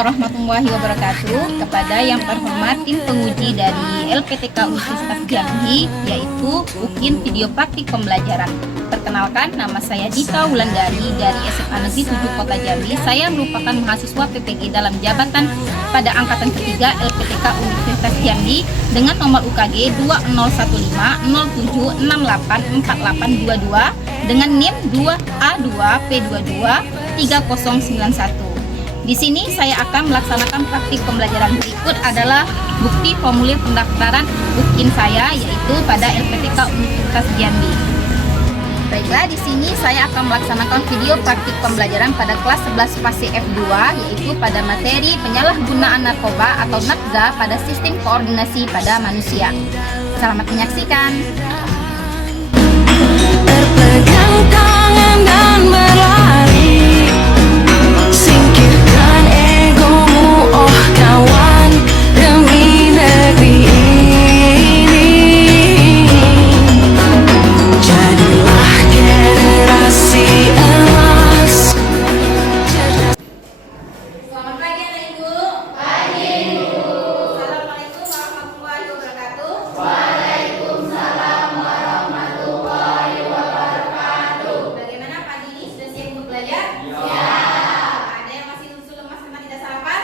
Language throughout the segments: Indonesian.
warahmatullahi wabarakatuh. Kepada yang terhormat tim penguji dari LPTK Universitas Jambi, yaitu UKIN Video Praktik Pembelajaran. Perkenalkan, nama saya Dita Wulandari dari SMA Negeri 7 Kota Jambi. Saya merupakan mahasiswa PPG dalam jabatan pada angkatan ketiga LPTK Universitas Jambi dengan nomor UKG 201507684822 dengan NIM 2A2P223091. Di sini saya akan melaksanakan praktik pembelajaran. Berikut adalah bukti formulir pendaftaran UKIN saya, yaitu pada LPTK Universitas Jambi. Baiklah, di sini saya akan melaksanakan video praktik pembelajaran pada kelas 11 fase F2, yaitu pada materi penyalahgunaan narkoba atau NAPZA pada sistem koordinasi pada manusia. Selamat menyaksikan. Berpegang tangan dan berlari, singkirkan egomu, oh kawan, demi negeri ini. Jadilah generasi emas. Selamat pagi anak ibu. Pagi ibu. Assalamualaikum warahmatullahi wabarakatuh. Waalaikumsalam warahmatullahi wabarakatuh. Bagaimana pagi ini, sudah siap untuk belajar? Ya. Ada yang masih lemas karena tidak sarapan?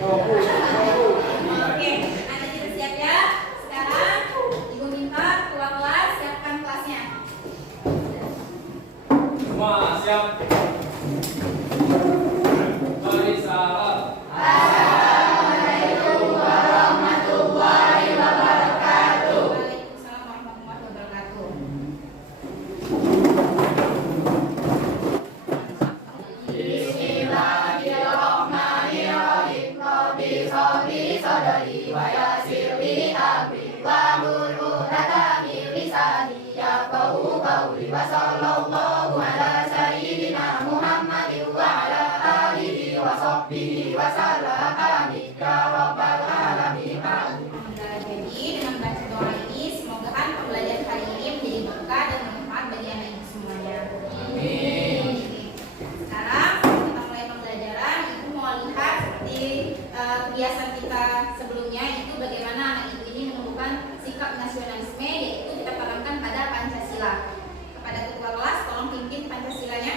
Oke, Anda sudah siap ya? Sekarang ibu minta keluar kelas, siapkan kelasnya. Semua siap. Mari salam. Waalaikumsalam warahmatullahi wabarakatuh. Jadi dengan baca doa ini, semoga pembelajaran hari ini menjadi berkah dan bermanfaat bagi anak ibu semuanya. Amin. Sekarang kita mulai pembelajaran. Ibu mau lihat seperti kebiasaan kita sebelumnya, itu bagaimana anak ibu ini menumbuhkan sikap nasionalisme, yaitu kita tanamkan pada Pancasila. Kepada ketua kelas, tolong pimpin Pancasilanya.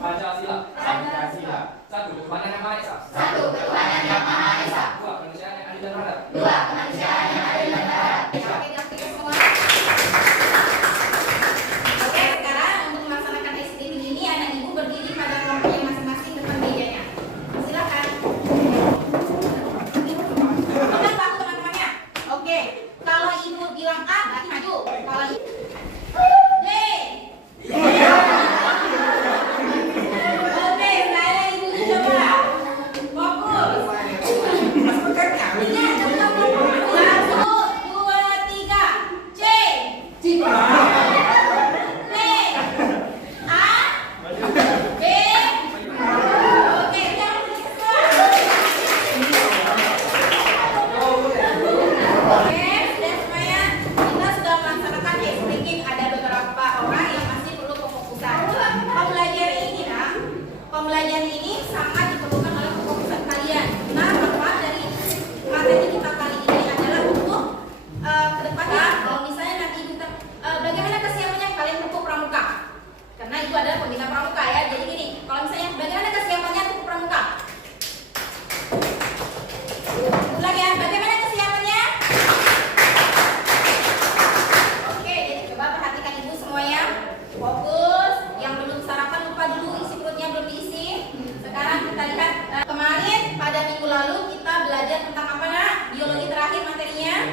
Pancasila. Pancasila. Satu, ketuhanan yang Maha Esa. Satu, ketuhanan yang Maha Esa. Dua, kemanusiaan yang adil dan beradab. Dua, kemanusiaan yang adil dan beradab. Oke, diaktifkan semua. Oke, sekarang untuk melaksanakan SDP ini, anak ibu berdiri pada kelompoknya masing-masing depan mejanya. Silakan. Oke, bantu teman-temannya. Oke, kalau ibu bilang A, berarti maju. Kalau ibu D. Oke, saya ibu coba. Fokus. Ingat, tetap fokus. 1, 2, 3. C. D. A. B. Oke, jangan berisik semua. Oke, sudah semuanya. Kita sudah melaksanakan speaking. Ada beberapa orang yang masih perlu kefokusan. Pembelajaran ini sangat diperlukan oleh kefokusan kalian. Nah, manfaat dari materi kita kali ini adalah untuk kedepannya. Kalau misalnya nanti kita bagaimana kesiapannya kalian untuk pramuka? Karena itu adalah pembina pramuka ya. Jadi gini, kalau misalnya bagaimana kesiapannya untuk pramuka? Ulang ya, bagaimana kesiapannya? Oke, jadi coba perhatikan ibu semuanya. Fokus, yang belum sarapan lupa dulu isi perutnya belum diisi. Sekarang kita lihat kemarin pada minggu lalu kita belajar tentang apa nak? Biologi terakhir materinya.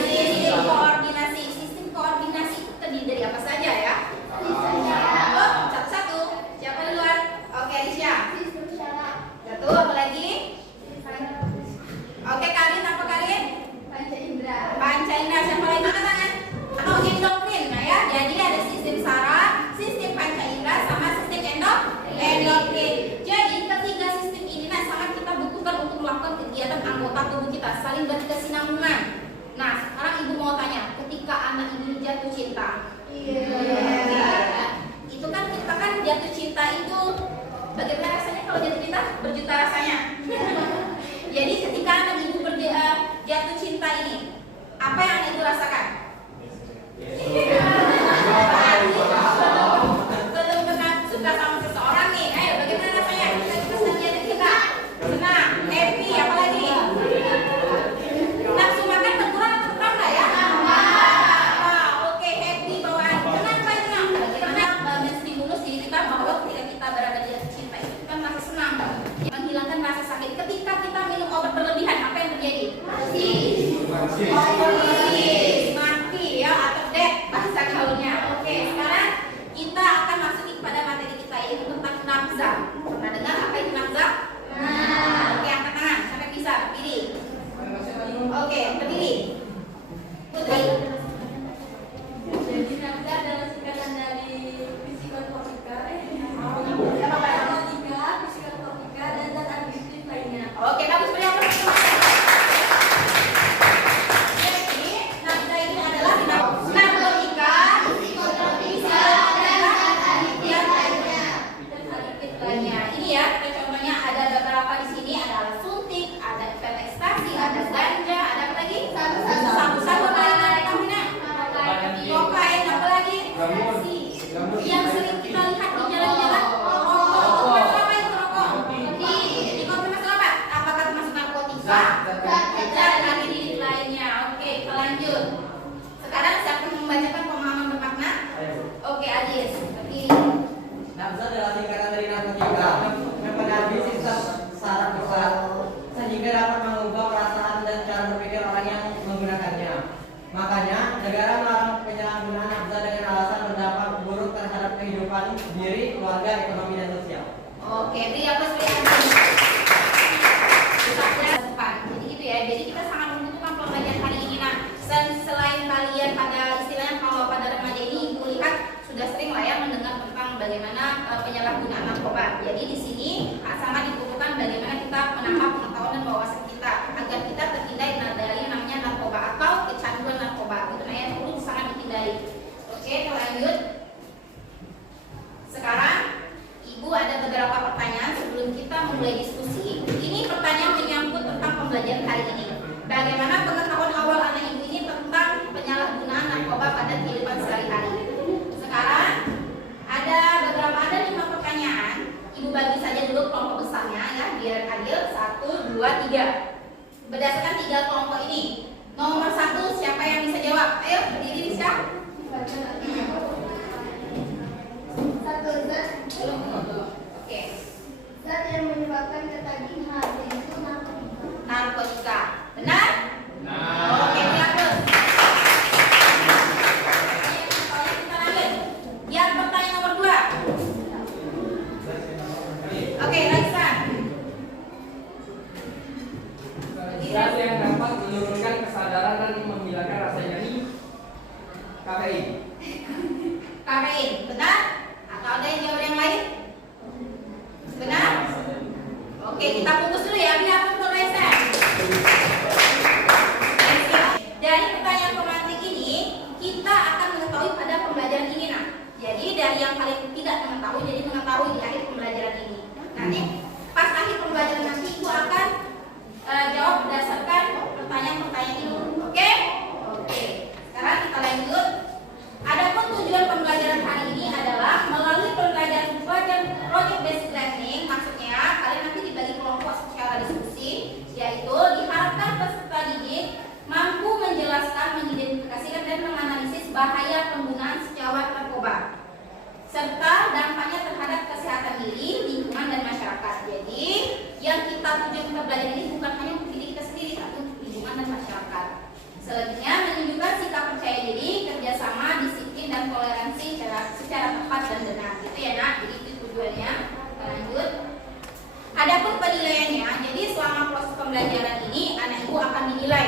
Sistem koordinasi. Sistem koordinasi itu terdiri dari apa saja ya? Oh, satu-satu. Siapa duluan? Oke, Alicia. Satu, apa lagi? Oke, Karin, apa Karin? Panca Indra. Siapa lagi? Angkat tangan. Atau endokrin, nah ya. Jadi ada sistem saraf, sistem panca indera, sama sistem endokrin. Jadi ketiga sistem ini sangat kita butuhkan untuk melakukan kegiatan anggota tubuh kita, saling berkesinambungan. Nah, sekarang ibu mau tanya, ketika anak ibu jatuh cinta, itu kan kita kan jatuh cinta itu Bagaimana rasanya kalau jatuh cinta? Berjuta rasanya. Jadi ketika anak ibu jatuh cinta ini, apa yang anak ibu rasakan? Belum pernah suka sama seseorang nih. Ayo, bagaimana rasanya? Kita senang jatuh cinta. Senang, happy, apa lagi? Nafsu makan berkurang atau bertambah ya? Oke, happy bawaan. Kenapa itu? Bagaimana menstimulus diri kita bahwa ketika kita berada di jatuh cinta itu kita merasa senang, menghilangkan rasa sakit. Ketika kita minum obat berlebihan, apa yang terjadi? Mati ya, atau death bahasa gaulnya. Oke, sekarang kita akan masuk kepada materi kita yaitu tentang nafza. Pernah dengar apa itu nafza? Oke, angkat tangan sampai bisa berdiri. Oke, berdiri. Putri. Jadi nafza adalah singkatan dari psikotorika, psikotorika dan zat adiktif lainnya. Oke, bagus berikan. Jadi, nafza ini adalah narkotika, psikotropika, dan adiktif lainnya. Ini ya, kita contohnya ada beberapa di sini, ada suntik, ada ekstasi, ada ganja, ada apa lagi? Sabu-sabu lainnya, kokain, apa lagi? Yang sering kita lihat di jalan-jalan, rokok. Apa itu rokok? Dikonfirmasi apa? Apakah termasuk narkotika? Dan adiktif lainnya. Oke, kita lanjut. Sekarang siapa yang membacakan pemahaman bermakna? Oke, Adis. Berdiri. Nafza adalah singkatan dari narkotika yang pengaruhi sistem saraf pusat sehingga dapat mengubah perasaan dan cara berpikir orang yang menggunakannya. Makanya, negara melarang penyalahgunaan nafza dengan alasan berdampak buruk terhadap kehidupan diri, keluarga, ekonomi, dan sosial. Oke, beri aplaus beri depan. Jadi gitu ya. Jadi kita sangat membutuhkan pembelajaran hari ini. Nah, selain kalian pada istilahnya kalau pada remaja ini ibu lihat sudah sering lah ya mendengar tentang bagaimana penyalahgunaan narkoba. Jadi di sini sangat dibutuhkan bagaimana kita menambah pengetahuan dan wawasan kita agar kita terhindar dari yang namanya narkoba atau kecanduan narkoba. Itu namanya perlu sangat dihindari. Oke, kita lanjut. Sekarang ibu ada beberapa pertanyaan sebelum kita mulai diskusi. Ini pertanyaan menyangkut tentang pembelajaran hari ini. Bagaimana pengetahuan awal anak ibu ini tentang penyalahgunaan narkoba pada kehidupan sehari-hari. Sekarang ada 5 pertanyaan. Ibu bagi saja dulu kelompok besarnya ya biar adil. 1, 2, 3. Berdasarkan 3 kelompok ini. Nomor 1 siapa yang bisa jawab? Ayo berdiri bisa. Satu zat, Oke. zat yang menyebabkan ketagihan yaitu Narkotika. Benar? Oke, bagus. Kita lanjut. Yang pertanyaan nomor 2. Oke, Raisa. Zat yang dapat menurunkan kesadaran dan menghilangkan rasa nyeri. Kafein. Kafein, benar? Atau ada yang jawab yang lain? Benar? Oke, kita fokus dulu ya. Biar untuk Raisa. Dari pertanyaan pemantik ini, kita akan mengetahui pada pembelajaran ini. Nah, jadi dari yang paling tidak mengetahui, jadi mengetahui di akhir pembelajaran ini. Nanti pas akhir pembelajaran nanti ibu akan jawab berdasarkan pertanyaan-pertanyaan ini. Oke? Oke. Sekarang kita lanjut. Adapun tujuan pembelajaran hari ini adalah melalui pembelajaran project based learning, maksudnya kalian nanti dibagi kelompok secara diskusi, yaitu diharapkan peserta didik mampu menjelaskan, mengidentifikasikan dan menganalisis bahaya penggunaan sejawat narkoba serta dampaknya terhadap kesehatan diri, lingkungan dan masyarakat. Jadi yang kita tujuan kita belajar ini bukan hanya untuk diri kita sendiri, tapi untuk lingkungan dan masyarakat. Selanjutnya menunjukkan sikap percaya diri, kerjasama, disiplin dan toleransi secara tepat dan benar. Gitu ya nak. Jadi itu tujuannya. Kita lanjut. Adapun penilaiannya, jadi selama proses pembelajaran ini anak ibu akan dinilai.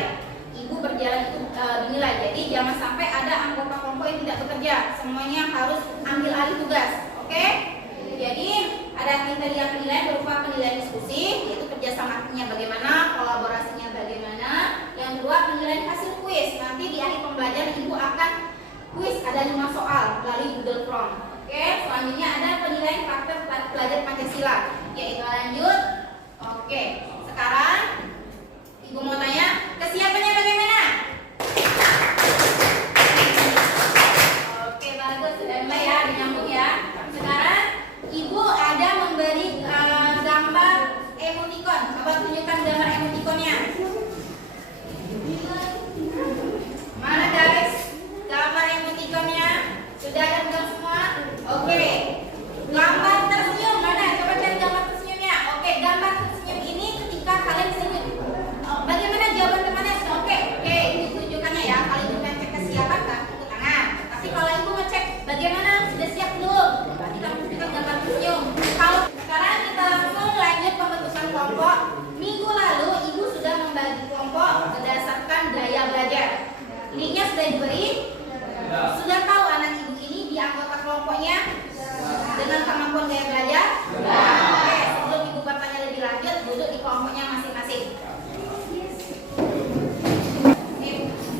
Ibu berjalan itu dinilai. Jadi jangan sampai ada anggota kelompok yang tidak bekerja. Semuanya harus ambil alih tugas. Oke? Jadi ada kriteria penilaian berupa penilaian diskusi, yaitu kerjasamanya bagaimana, kolaborasinya bagaimana. Yang kedua penilaian hasil kuis. Nanti di akhir pembelajaran ibu akan kuis ada 5 soal melalui Google Form. Oke, selanjutnya ada penilaian nilai praktek pelajar Pancasila. Yaitu lanjut. Oke, sekarang Ibu mau tanya, kesiapannya bagaimana? Oke, bagus, sudah mulai ya, nyambung ya. Sekarang Ibu ada memberi gambar emoticon. Coba tunjukkan gambar emoticonnya. Mana guys? Gambar emoticonnya sudah ada bukan semua? Oke. Gambar tersenyum mana? Coba cari gambar tersenyumnya. Oke, gambar tersenyum ini ketika kalian senyum. Bagaimana jawaban temannya? Oke, ditunjukkannya ya. Kalian bukan cek kesiapan tak tepuk tangan. Tapi kalau Ibu ngecek bagaimana sudah siap belum? Kita tunjukkan gambar tersenyum. Kalau sekarang kita langsung lanjut pembentukan kelompok. Minggu lalu Ibu sudah membagi kelompok berdasarkan gaya belajar. Linknya sudah diberi. Sudah tahu anak Ibu ini di anggota kelompoknya dengan kemampuan gaya belajar? Oke, sebelum Ibu bertanya lebih lanjut, duduk di kelompoknya masing-masing.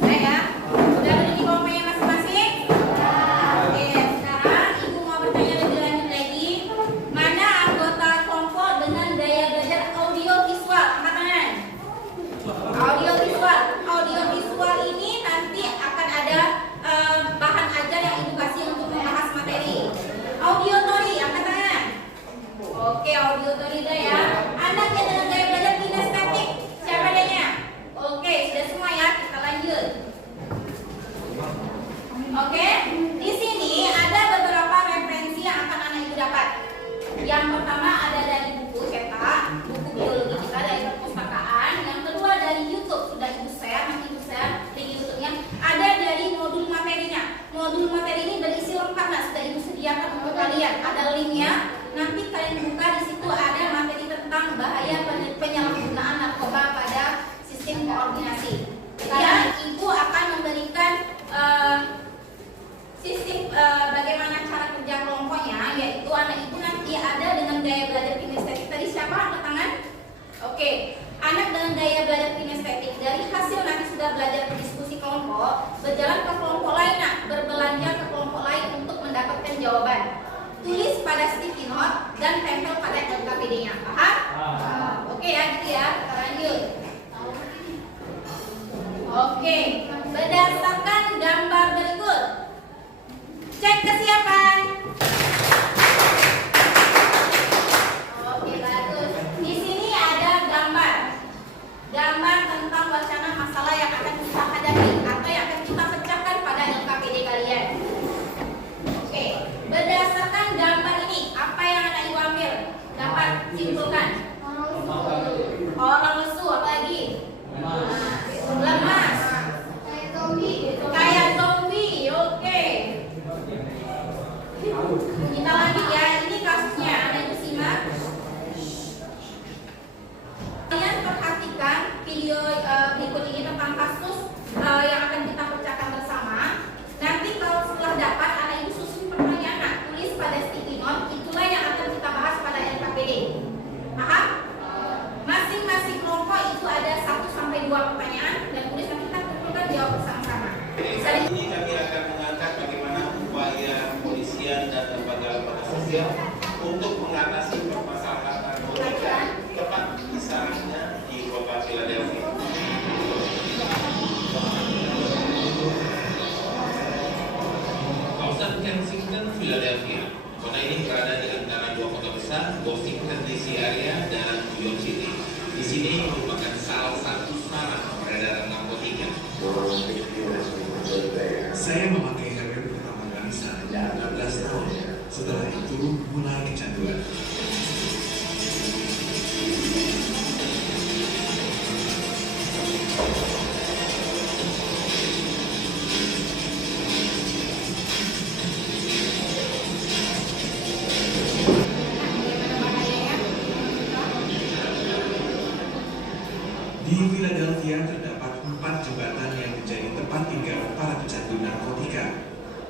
Baik ya, sudah duduk di kelompoknya masing-masing? Oke, sekarang Ibu mau bertanya lebih lanjut lagi. Mana anggota kelompok dengan gaya belajar audio visual? Angkat tangan. Audio visual ini nanti akan ada bahan ajar yang Ibu kasih untuk membahas materi. Auditory, angkat tangan. Oke, auditory ya. Anak yang dengan gaya belajar kinestetik, siapa adanya? Oke, sudah semua ya, kita lanjut. Oke, di sini ada beberapa referensi yang akan anak Ibu dapat. Yang pertama ada dari buku cetak, buku biologi kita dari perpustakaan. Yang kedua dari YouTube, sudah Ibu share, nanti Ibu share link YouTube-nya. Ada dari modul materinya. Modul materi ini berisi lengkap, nah sudah Ibu sediakan untuk kalian. Ada linknya. Nanti kalian buka, di situ ada materi tentang bahaya penyalahgunaan narkoba pada sistem koordinasi. Dan Ibu akan memberikan sistem bagaimana cara kerja kelompoknya, yaitu anak Ibu nanti ada dengan gaya belajar kinestetik. Tadi siapa angkat tangan? Oke, anak dengan gaya belajar kinestetik. Dari hasil nanti sudah belajar berdiskusi kelompok, berjalan ke kelompok lain, berbelanja ke kelompok lain untuk mendapatkan jawaban. Tulis pada sticky note dan tempel pada LKPD-nya. Paham? Oke ya, gitu ya. Kita lanjut. Oke, berdasarkan gambar berikut, cek kesiapan. Oke, bagus. Di sini ada gambar tentang wacana masalah yang akan kita hadapi atau yang akan kita pecahkan pada LKPD kalian. Oke, berdasarkan gambar ini, apa yang anak Ibu ambil? Dapat simpulkan. Orang lesu, apa lagi? Lemas. Kayak zombie. Oke. Kita lanjut ya. Ini kasusnya, anak Ibu simak. Kalian perhatikan video berikut ini tentang kasus yang akan kita pecahkan bersama. Nanti kalau setelah dapat, anak Ibu susun pertanyaan, tulis pada sticky note. Itulah yang akan kita bahas pada LKPD. Paham? Masing-masing kelompok itu ada 1-2 pertanyaan dan tulis, nanti kita kumpulkan jawab bersama-sama. Ini kami akan mengangkat bagaimana upaya kepolisian dan lembaga sosial untuk mengatasi permasalahan narkotika tepat kisarannya di kota Philadelphia. Kawasan Kensington, Philadelphia. Kota ini berada di antara dua kota besar, Washington DC area dan New York City. Di sini merupakan salah satu sarana peredaran narkotika. Saya memakai heroin pertama kali saat 16 tahun. Setelah itu mulai kecanduan. Di Philadelphia terdapat 4 jembatan yang menjadi tempat tinggal para pecandu narkotika.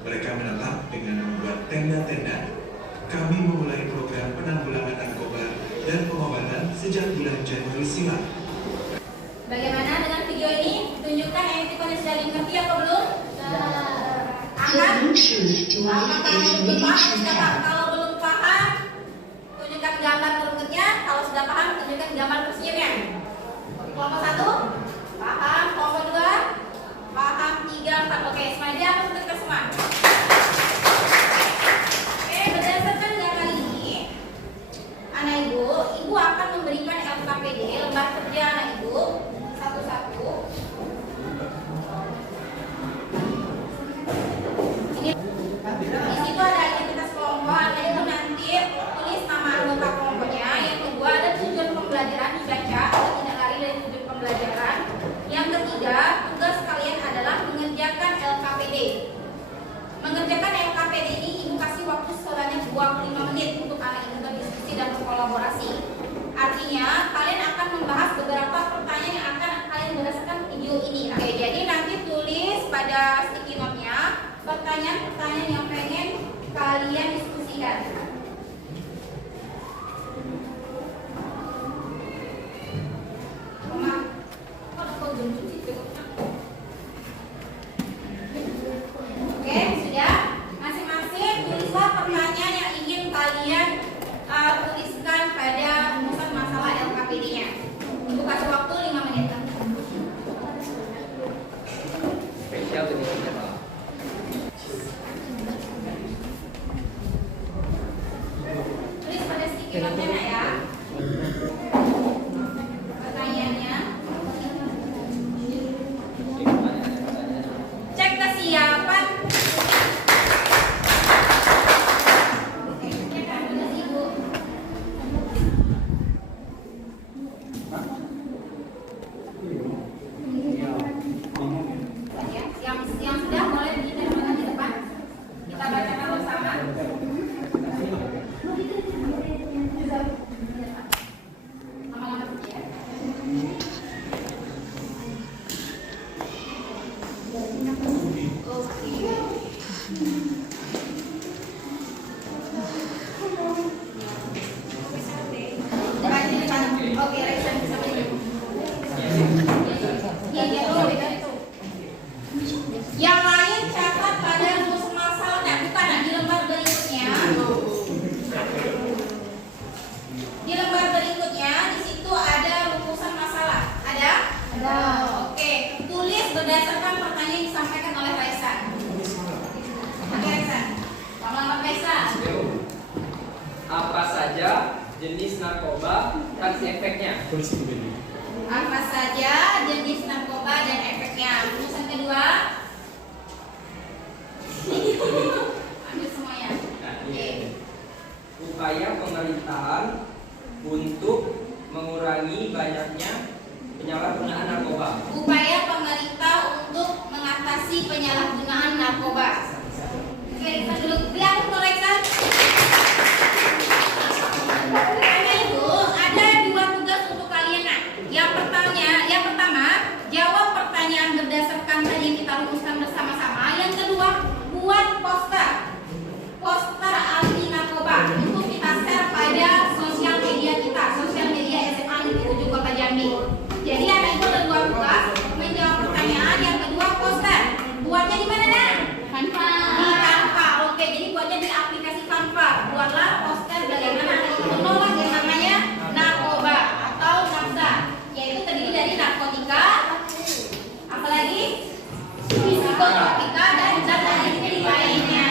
Mereka menetap dengan membuat tenda-tenda. Kami memulai program penanggulangan narkoba dan pengobatan sejak bulan Januari silam. Bagaimana dengan video ini? Tunjukkan emoticonnya sudah dimengerti atau belum? Angkat. Apakah belum paham? Kalau belum paham, pertanyaan-pertanyaan yang pengen kalian diskusikan. Oke, sudah. Masing-masing tulislah pertanyaan yang ingin kalian tuliskan pada rumusan masalah LKPD-nya. Ibu kasih waktu 5 menit. Spesial ini Pak. Tulis pada stiker notnya ya. Pertanyaannya. Cek kesiapan. Oke, cek tulis Ibu. Ya, yang sudah boleh ditempelkan di depan. Kita bacakan bersama. Lama-lama saja ya. Oke, Raisan bisa menjawab. Yang lain catat pada rumus masalahnya, bukan di lembar berikutnya. Di lembar berikutnya di situ ada rumusan masalah. Ada? Ada. Oke, tulis berdasarkan pertanyaan yang disampaikan oleh Raisan. Oke, Raisan. Selamat Raisan. Apa saja jenis narkoba dan efeknya? Apa saja jenis narkoba dan efeknya? Rumusan kedua. Ambil semuanya. Oke. Upaya pemerintahan untuk mengurangi banyaknya penyalahgunaan narkoba. Upaya pemerintah untuk mengatasi penyalahgunaan narkoba. Oke, kita dulu. Bilang untuk Rexan. Hanya Ibu, ada 2 tugas untuk kalian. Nah, yang pertama, jawab pertanyaan berdasarkan tadi yang kita rumuskan bersama-sama. Yang kedua, buat poster anti narkoba. Itu kita share pada sosial media kita, sosial media SMA Negeri 7 Kota Jambi. Jadi anak Ibu ada 2 tugas, menjawab pertanyaan. Yang kedua, poster. Buatnya di mana, Nak? Canva. Di Canva. Oke, jadi buatnya di aplikasi Canva. Buatlah poster bagaimana menolak yang namanya narkoba atau nafsa, yaitu terdiri dari narkotika, apalagi psikotropika dan zat adiktif lainnya.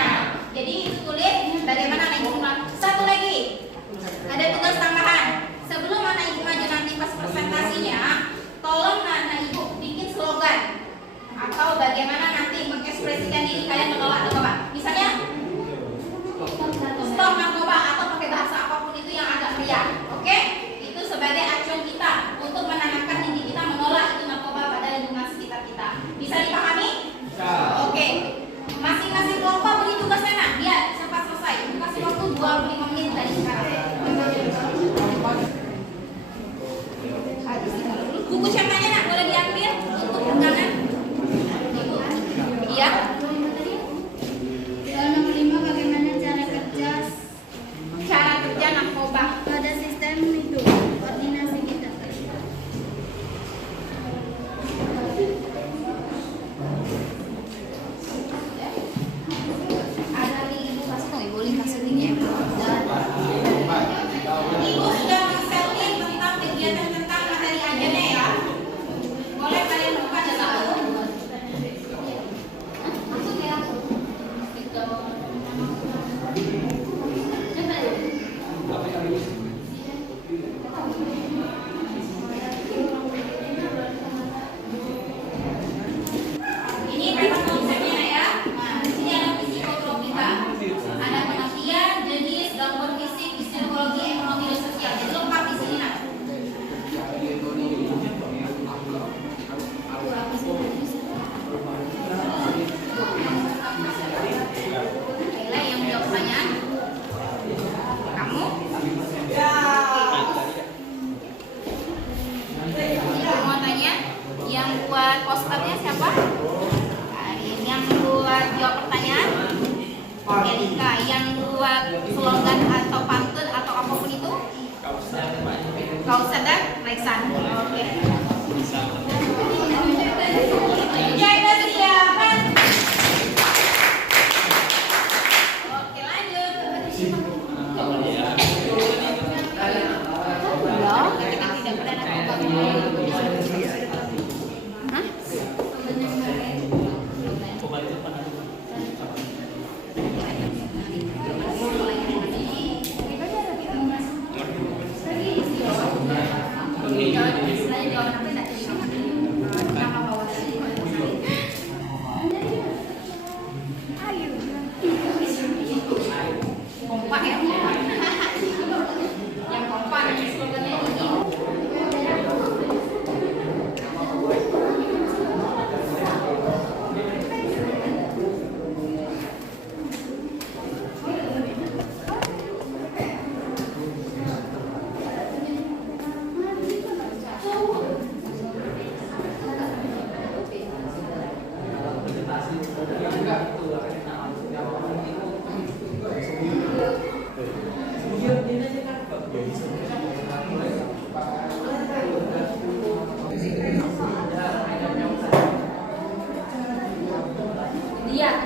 Jadi itu tulis bagaimana anak Ibu. Satu lagi, ada tugas tambahan. Sebelum anak Ibu maju nanti pas presentasinya, tolong anak Ibu bikin slogan atau bagaimana nanti mengekspresikan diri kalian menolak narkoba. Misalnya stop narkoba atau pakai bahasa apapun itu yang agak meriah. Oke? Itu sebagai acuan kita untuk menanamkan diri kita menolak itu narkoba pada lingkungan sekitar kita. Bisa dipahami? Bisa. Oke. Masing-masing kelompok beri tugasnya, Nak. Biar cepat selesai. Ibu kasih waktu 25 menit dari sekarang. Buku cetaknya, Nak, boleh diambil untuk pegangan. Ibu. Iya. Soal nomor 5, bagaimana cara kerja narkoba pada sistem itu koordinasi kita. ada link Ibu kasih dong, Ibu link kasih linknya. Ibu sudah men-share link tentang kegiatan tentang materi ajarnya ya. Boleh kalian buka di satu. Ini memang konsepnya ya. Nah, di sini ada psikotropika, ada pengertian, jenis, gangguan fisik, psikologi, ekonomi, dan sosial. Jadi lengkap di sini, Nak. Baiklah, yang menjawab pertanyaan kamu. Mau tanya, yang buat posternya siapa? Karin. Yang buat siap jawab pertanyaan? Oke, Lika, yang buat slogan atau pantun atau apapun itu? Kau sadar, Reksan. Oke. Jaga kesiapan. Oke, lanjut. Ketika tidak pernah kompak ya, yang kompak nanti slogannya ini. Lihat.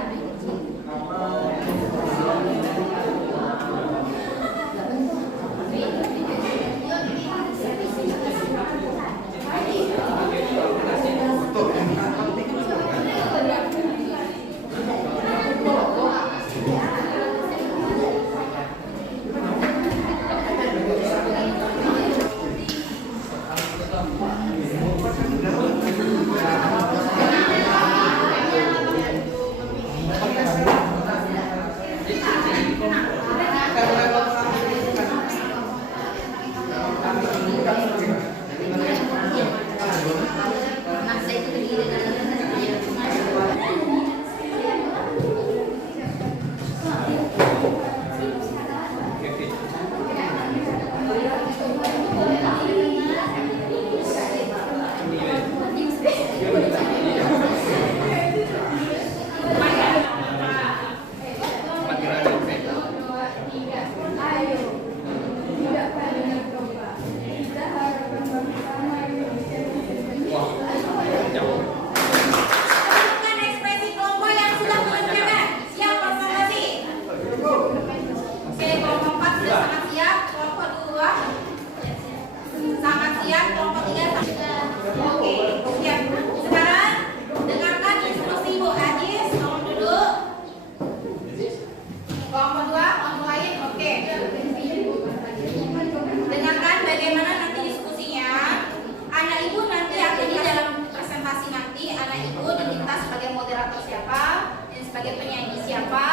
sebagai penyanyi siapa,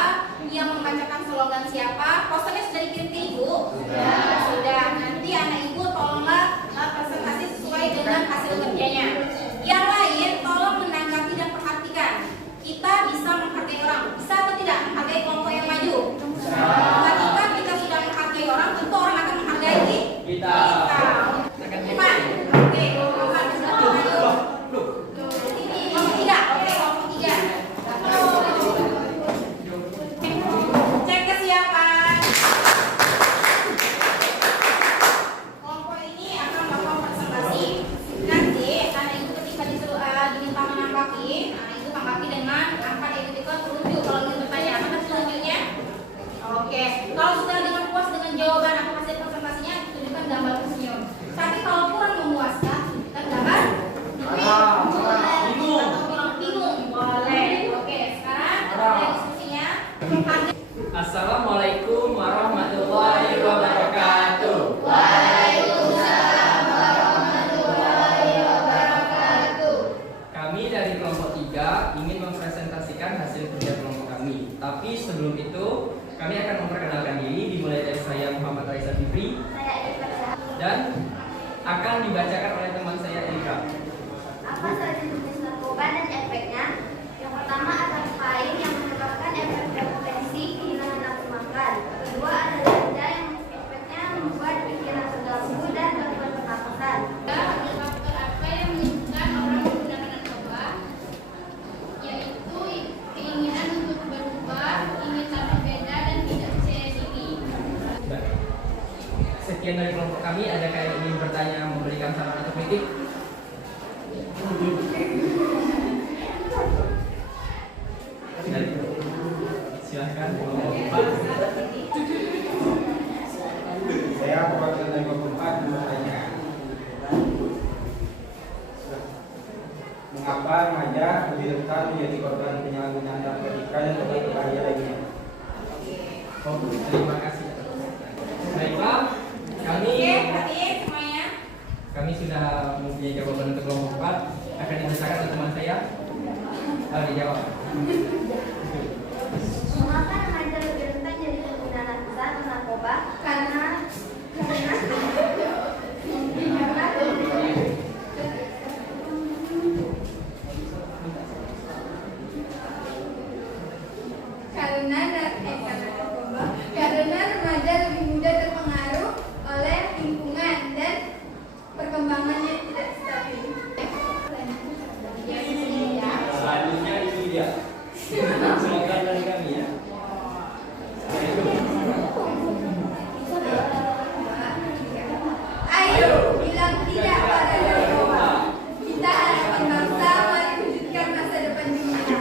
yang membacakan slogan siapa, posternya sudah dikirim ke ibu? Sudah. Nanti anak ibu tolonglah presentasi sesuai dengan hasil kerjanya. Yang lain tolong menanggapi dan perhatikan. Kita bisa menghargai orang, bisa atau tidak menghargai kelompok yang maju? Ketika kita sudah menghargai orang, tentu orang akan menghargai kita. Depan. Oke, kelompok sudah maju. Kelompok 3, oke, kelompok 3. Cek kesiapan. Kelompok ini akan melakukan presentasi. Nanti anak itu ketika disuruh diminta menanggapi, anak itu tanggapi dengan angka identikal telunjuk. Kalau ingin bertanya, apa telunjuknya? Oke, kalau sudah dengan puas dengan jawaban atau hasil presentasinya, tunjukkan gambar tersenyum. Tapi kalau kurang memuaskan, kita gambar bingung atau kurang bingung, boleh. Oke, sekarang kita diskusinya. Assalamualaikum warahmatullahi wabarakatuh. Waalaikumsalam warahmatullahi wabarakatuh. Kami dari kelompok 3 ingin mempresentasikan hasil kerja kelompok kami. Tapi sebelum itu, kami akan memperkenalkan diri, dimulai dari saya Muhammad Raisa Fitri dan akan dibacakan oleh teman saya Erika. Apa saja jenis narkoba dan efeknya? Yang pertama adalah kain yang menyebabkan efek berpotensi kehilangan nafsu makan. Kedua adalah denda yang efeknya membuat pikiran terganggu dan gangguan pernapasan. Faktor apa yang menyebabkan orang menggunakan narkoba? Yaitu keinginan Meeting. Silakan. Saya perwakilan dari Kelompok 4 bertanya, mengapa remaja lebih rentan menjadi korban penyalahgunaan narkotika dan obat berbahaya lainnya? Oh, terima kasih. Baiklah, kami sudah mempunyai jawaban untuk kelompok 4. Akan dibacakan oleh teman saya. Dijawab. Mengapa remaja lebih rentan jadi pengguna narkoba? Karena remaja lebih mudah terpengaruh oleh lingkungan dan perkembangannya tidak stabil. Selanjutnya itu dia. Silakan dari kami ya. Ayo bilang tidak pada narkoba. Kita harapan bangsa mari wujudkan masa depan dunia.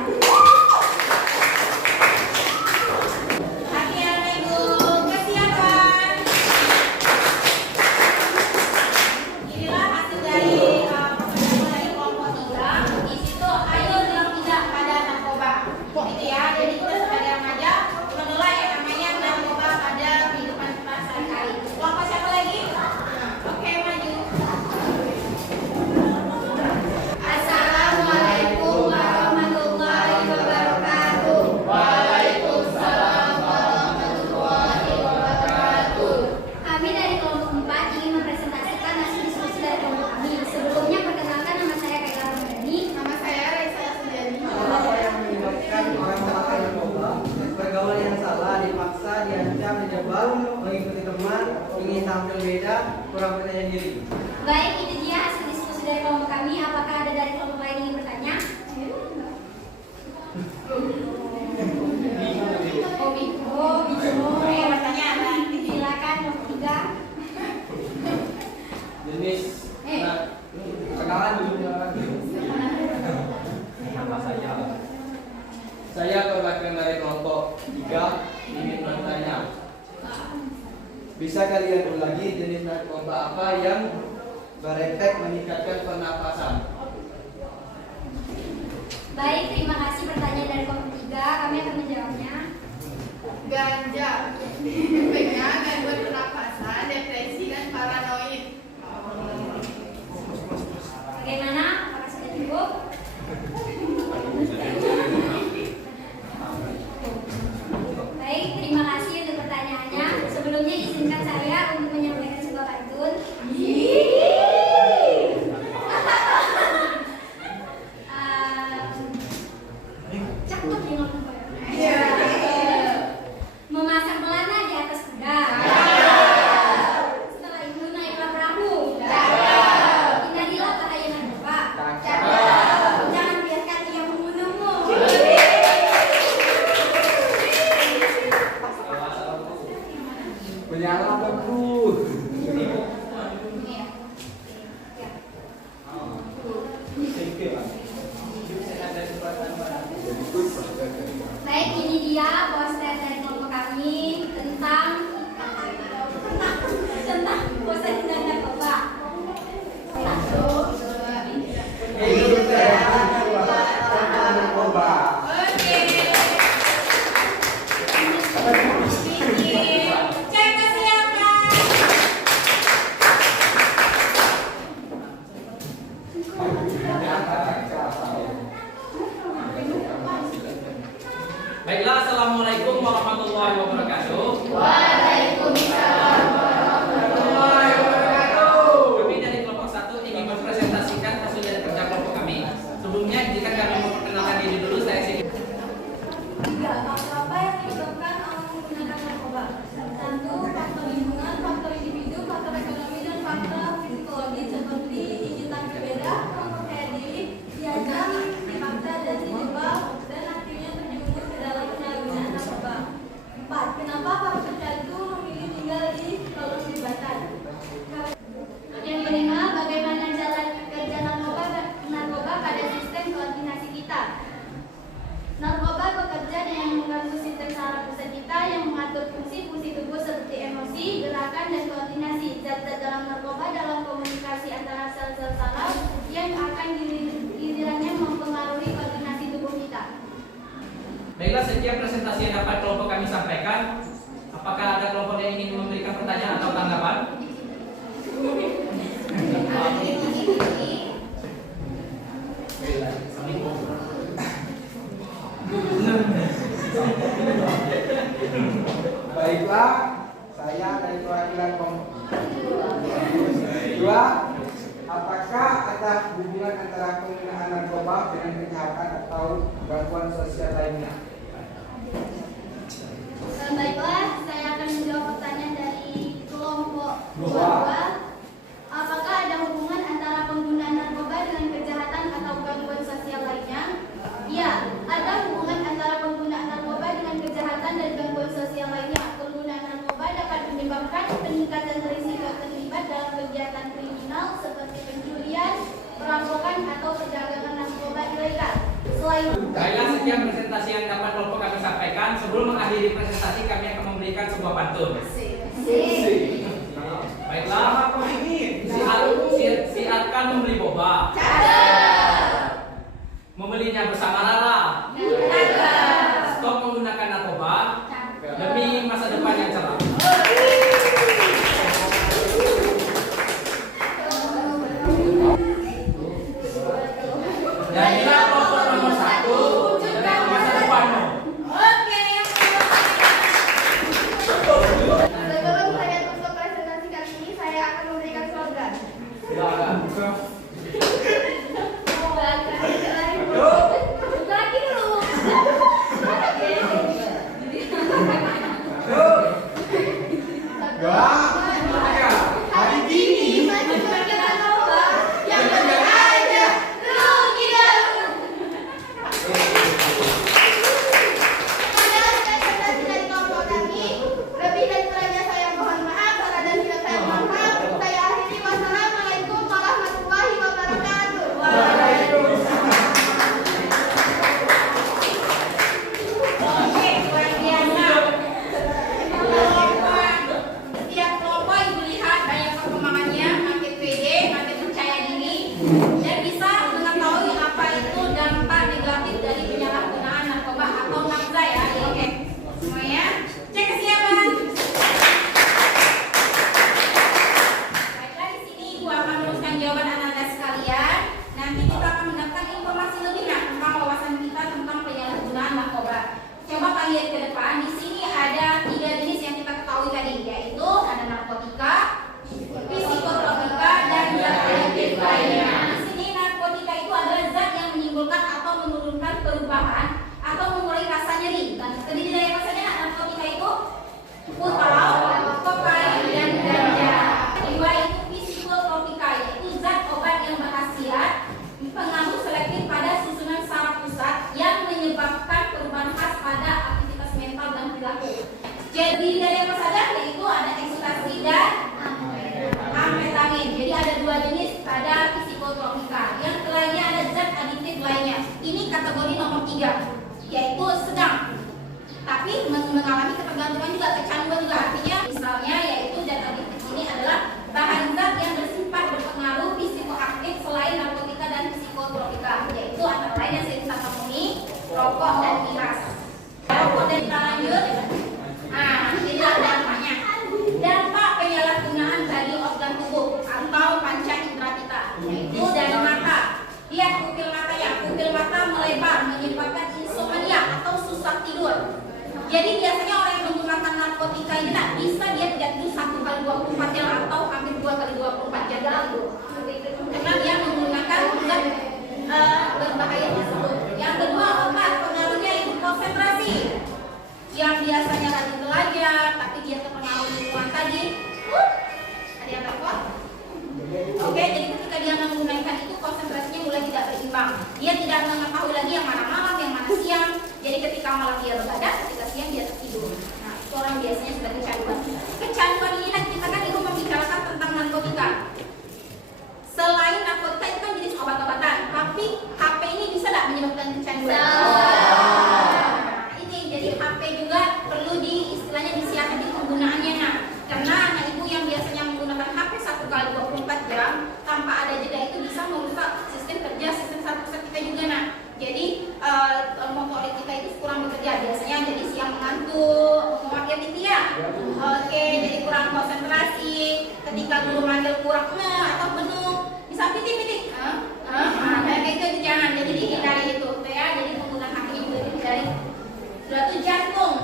Inilah hasil dari kelompok 3. Di situ ayo bilang tidak pada narkoba. Gitu ya. Jadi kita sebagai remaja menolak yang namanya narkoba pada kehidupan kita sehari-hari. Kelompok siapa lagi? Oke, maju. Assalamualaikum warahmatullahi wabarakatuh. Waalaikumsalam warahmatullahi wabarakatuh. Kami dari kelompok 4 ingin mempresentasikan hasil diskusi dari kelompok kami. Sebelumnya perkenalkan, nama saya Kaila Ramadhani. Nama saya Raisa Sundari. Apa yang menyebabkan orang memakai narkoba? Pergaulan yang salah, dipaksa, diancam, dijebak, mengikuti teman, ingin tampil beda, kurang percaya diri. Baik, itu dia hasil diskusi dari kelompok kami. Apakah ada dari kelompok lain yang ingin bertanya? Bertanya apa? Silakan kelompok 3. Jenis kenalan dulu. Nama saya. Saya perwakilan dari kelompok 3 ingin bertanya. Bisa kalian ulangi jenis narkoba apa yang berefek meningkatkan pernapasan? Baik, terima kasih pertanyaan dari kelompok 3. Kami akan menjawabnya. Ganja. Efeknya gangguan pernapasan, depresi, dan paranoid. Bagaimana? Apakah sudah cukup? Baik, terima kasih untuk pertanyaannya. Sebelumnya izinkan saya untuk menyampaikan sebuah pantun. Cakep nih ngomong ya. Memasang pelana di atas kuda. Setelah itu naiklah perahu. Hindarilah bahaya narkoba. Jangan biarkan ia membunuhmu. Penyalah bagus. Baik, ini dia poster dari kelompok kami tentang poster tindak narkoba. Hidup sehat, tanpa narkoba. Cek kesiapan. Baiklah, assalamualaikum warahmatullahi wabarakatuh. Kami dari kelompok 1 ingin mempresentasikan hasil dari kerja kelompok kami. Sebelumnya, jika kami memperkenalkan diri dulu, saya sih. 3. Faktor apa yang menyebabkan orang menggunakan narkoba? 1. Faktor lingkungan, faktor individu, faktor ekonomi, dan faktor psikologi seperti ingin tampil beda, mempercaya diri, diancam, dipaksa, dan dijebak, dan akhirnya terjerumus ke dalam penyalahgunaan narkoba. 4. Kenapa para pecandu memilih tinggal di kolong jembatan? Yang kelima, bagaimana cara Apakah hubungan antara penggunaan narkoba dengan kejahatan atau gangguan sosial lainnya? Baiklah, saya akan menjawab pertanyaan dari kelompok 2. Apakah ada hubungan antara penggunaan narkoba dengan kejahatan atau gangguan sosial lainnya? Ya, ada hubungan antara penggunaan narkoba dengan kejahatan dan gangguan sosial lainnya. Penggunaan narkoba dapat menyebabkan peningkatan risiko terlibat dalam kegiatan kriminal seperti pencurian, perampokan, atau perdagangan narkoba ilegal. Selain Baiklah, sekian presentasi yang dapat kelompok kami sampaikan. Sebelum mengakhiri presentasi, kami akan memberikan sebuah pantun. Baiklah, silakan membeli boba. Membelinya bersama Rara. Stop menggunakan narkoba demi masa depan yang cerah. Jadilah kelompok nomor 1 dan masa depanmu. Sebelum saya tutup presentasi kali ini, saya akan memberikan slogan. Silakan. Lagi dulu. Hari ini masih berjalan narkoba yang benar aja rugi dulu. Pada presentasi dari kelompok kami, lebih dan kurangnya saya mohon maaf. Salah dan tidak saya mohon maaf. Saya akhiri. Wassalamualaikum warahmatullahi wabarakatuh. Oke, luar biasa. Setiap kelompok ibu lihat banyak perkembangannya, makin pede, makin percaya diri, dan bisa mengetahui apa itu dampak negatif dari penyalahgunaan narkoba atau nafsa ya. Oke, semuanya cek kesiapan. Baiklah, di sini ibu akan meneruskan jawaban anak-anak sekalian. Nanti kita akan mendapatkan informasi lebihnya tentang wawasan kita tentang penyalahgunaan narkoba. Coba kalian lihat ke depan. Di sini ada 3 jenis yang kita ketahui tadi, yaitu ada narkotika, psikotropika, dan zat adiktif lainnya. Di sini narkotika itu adalah zat yang menimbulkan atau menurunkan perubahan atau mengurangi rasa nyeri. Terdiri dari apa saja narkotika itu? Putau, kokain, dan ganja. Kedua itu psikotropika, yaitu zat obat yang berkhasiat pengaruh selektif pada susunan saraf pusat yang menyebabkan perubahan khas pada aktivitas mental dan perilaku. Jadi dari apa saja? Yaitu ada ekstasi dan amfetamin. Jadi ada 2 jenis pada psikotropika. Yang lainnya ada zat adiktif lainnya. Ini kategori nomor 3, yaitu sedang. Tapi mengalami ketergantungan juga, kecanduan juga. Artinya misalnya yaitu zat adiktif ini adalah bahan zat yang bersifat berpengaruh psikoaktif selain narkotika dan psikotropika, yaitu antara lain yang saya temui rokok dan miras. Rokok dan kita lanjut. Nah, ini dampaknya. Dampak penyalahgunaan dari organ tubuh atau panca indera kita, yaitu dari mata. Lihat pupil matanya, pupil mata melebar menyebabkan insomnia atau susah tidur. Jadi biasanya orang yang menggunakan narkotika ini bisa dia tidak tidur 1 kali 24 jam atau hampir 2 kali 24 jam tidur. Karena dia menggunakan zat berbahaya tersebut. Yang kedua, obat pengaruhnya itu konsentrasi. Yang biasanya rajin belajar, tapi dia terpengaruh lingkungan tadi. Ada yang telepon? Oke, jadi ketika dia menggunakan itu konsentrasinya mulai tidak berimbang. Dia tidak mengetahui lagi yang mana malam, yang mana siang. Jadi ketika malam dia begadang, ketika siang dia tertidur. Nah, itu orang biasanya sudah kecanduan. Kecanduan ini kita kan ibu membicarakan tentang narkotika. Selain narkotika itu kan jenis obat-obatan, tapi HP ini bisa tidak menyebabkan kecanduan? Nah, ini jadi HP juga perlu istilahnya disiasati penggunaannya. Nah, karena anak ibu yang biasanya menggunakan HP 1 kali 24 jam tanpa ada jeda itu bisa merusak sistem kerja, sistem saraf pusat kita juga. Nah, jadi motorik kita itu kurang bekerja, biasanya jadi siang mengantuk, maaf ya Binti ya. Oke, jadi kurang konsentrasi, ketika guru manggil kurang atau penuh, bisa pitik. Kayak gitu jangan, jadi dihindari itu ya. Jadi penggunaan HP juga dihindari. Sudah tuh jantung,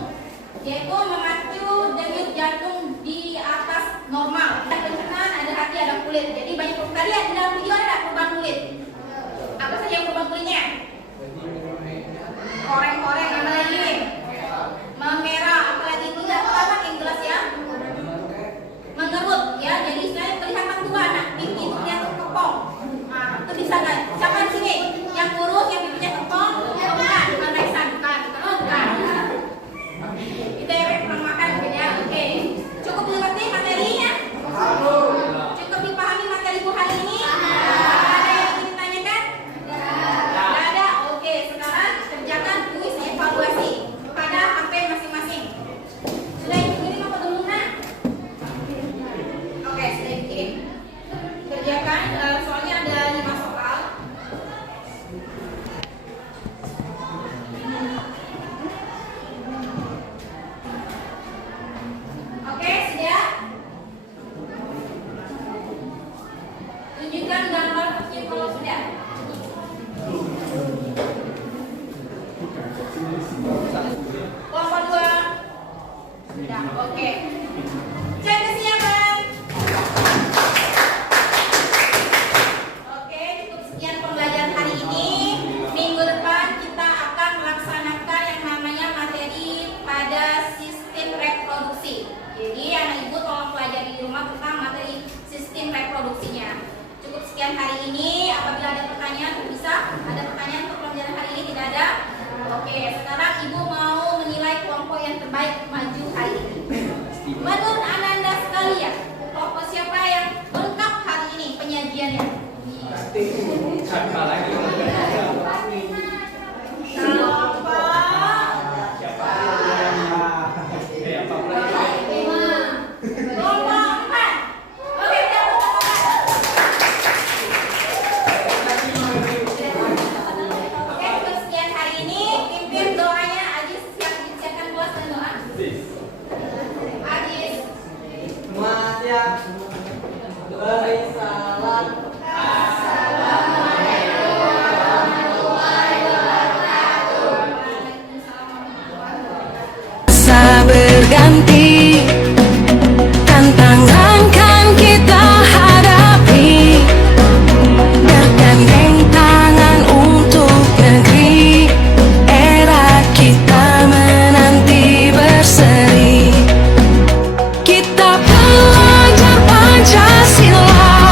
yaitu memacu denyut jantung di atas normal. Ada pencernaan, ada hati, ada kulit. Jadi banyak kita lihat di dalam video ada perubahan kulit. mungkin kalau sudah. Kelompok 2. Sudah, oke. Cek kesiapan. Oke, cukup sekian pembelajaran hari ini. Minggu depan kita akan melaksanakan yang namanya materi pada sistem reproduksi. Jadi anak ibu tolong pelajari di rumah tentang materi sistem reproduksinya. Cukup sekian hari ini. Apabila ada pertanyaan bisa. Ada pertanyaan untuk pembelajaran hari ini? Tidak ada? Oke, sekarang ibu mau menilai kelompok yang terbaik maju hari ini. Menurut Ananda sekalian, kelompok siapa yang lengkap hari ini penyajiannya? Siapa lagi? Beri salam